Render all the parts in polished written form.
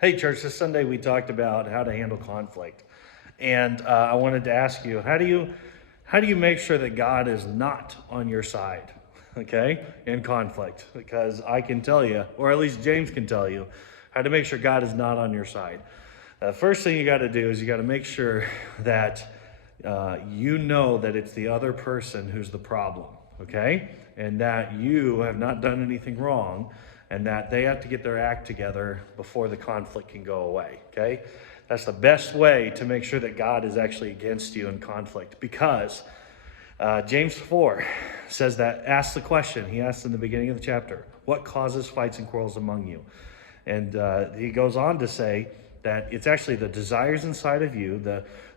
Hey, church, this Sunday we talked about how to handle conflict. And I wanted to ask you, how do you make sure that God is not on your side, okay, in conflict? Because I can tell you, or at least James can tell you, how to make sure God is not on your side. First thing you got to do is you got to make sure that you know that it's the other person who's the problem, okay? And that you have not done anything wrong and that they have to get their act together before the conflict can go away, okay? That's the best way to make sure that God is actually against you in conflict because James 4 says that, asks the question, he asks in the beginning of the chapter, what causes fights and quarrels among you? And he goes on to say that it's actually the desires inside of you,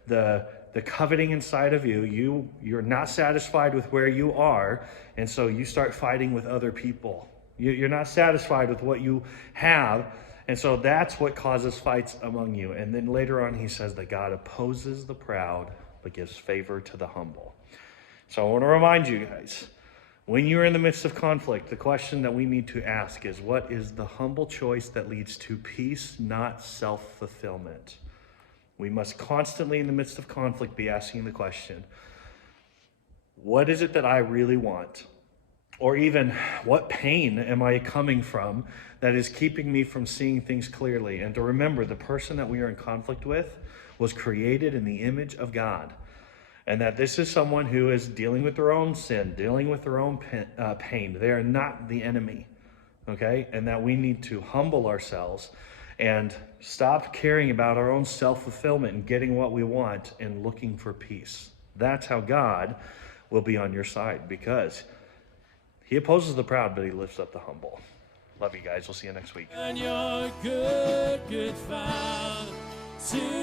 the coveting inside of you. You're not satisfied with where you are, and so you start fighting with other people. You're not satisfied with what you have, and so that's what causes fights among you. And then later on, he says that God opposes the proud, but gives favor to the humble. So I want to remind you guys, when you're in the midst of conflict, the question that we need to ask is, what is the humble choice that leads to peace, not self-fulfillment? We must constantly, in the midst of conflict, be asking the question, what is it that I really want? Or even, what pain am I coming from that is keeping me from seeing things clearly? And to remember, the person that we are in conflict with was created in the image of God. And that this is someone who is dealing with their own sin, dealing with their own pain. They are not the enemy, okay? And that we need to humble ourselves and stop caring about our own self-fulfillment and getting what we want and looking for peace. That's how God will be on your side, because he opposes the proud, but he lifts up the humble. Love you guys. We'll see you next week. And you're good, good Father to